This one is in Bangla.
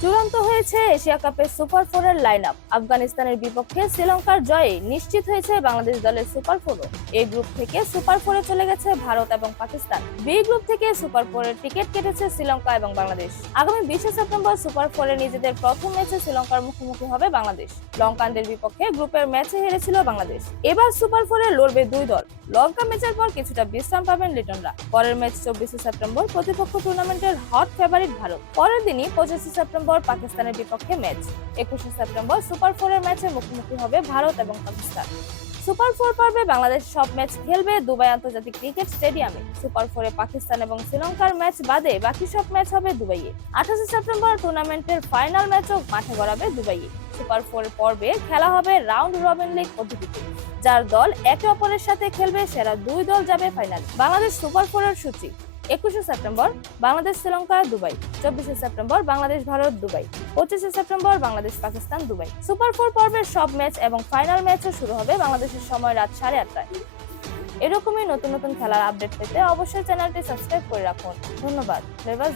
চূড়ান্ত হয়েছে এশিয়া কাপের সুপার ফোরের লাইন আপ আফগানিস্তানের বিপক্ষে শ্রীলঙ্কার জয়ে নিশ্চিত হয়েছে বাংলাদেশ দলের সুপার ফোরও। এই গ্রুপ থেকে সুপার ফোরে চলে গেছে ভারত এবং পাকিস্তান। বি গ্রুপ থেকে সুপার ফোরের টিকিট কেটেছে শ্রীলঙ্কা এবং বাংলাদেশ। আগামী বিশে সেপ্টেম্বর সুপার ফোরে নিজেদের প্রথম ম্যাচে শ্রীলঙ্কার মুখোমুখি হবে বাংলাদেশ। লঙ্কানদের বিপক্ষে গ্রুপের ম্যাচে হেরেছিল বাংলাদেশ। এবার সুপার ফোরে লড়বে দুই দল। লঙ্কা ম্যাচের পর কিছুটা বিশ্রাম পাবেন লিটনরা। পরের ম্যাচ চব্বিশে সেপ্টেম্বর প্রতিপক্ষ টুর্নামেন্টের হট ফেভারিট ভারত। পরের দিনই পঁচিশে সেপ্টেম্বর পাকিস্তানের বিপক্ষে ম্যাচ একুশে সেপ্টেম্বর সুপার ফোরের ম্যাচে মুখোমুখি হবে ভারত এবং পাকিস্তান। সুপার ফোর পর্বে বাংলাদেশ সব ম্যাচ খেলবে দুবাই আন্তর্জাতিক ক্রিকেট স্টেডিয়ামে সুপার ফোরে পাকিস্তান এবং শ্রীলঙ্কার ম্যাচ বাদে বাকি সব ম্যাচ হবে দুবাইয়ে। আঠাশে সেপ্টেম্বর টুর্নামেন্টের ফাইনাল ম্যাচও মাঠে গড়াবে দুবাইয়ে। সুপার ফোর পর্বে খেলা হবে রাউন্ড রবিন লিগ পদ্ধতিতে যার দল একে অপরের সাথে খেলবে, সেরা দুই দল যাবে ফাইনাল বাংলাদেশ সুপার ফোরের সূচি। একুশে সেপ্টেম্বর বাংলাদেশ শ্রীলঙ্কা দুবাই। চব্বিশে সেপ্টেম্বর বাংলাদেশ ভারত দুবাই। পঁচিশে September, Bangladesh, Pakistan, Dubai. Super four পর্বের সব ম্যাচ এবং ফাইনাল ম্যাচও শুরু হবে বাংলাদেশের সময় রাত সাড়ে আটটায়। এরকমই নতুন নতুন খেলার আপডেট পেতে অবশ্যই চ্যানেলটি সাবস্ক্রাইব করে রাখুন। ধন্যবাদ। নিউজ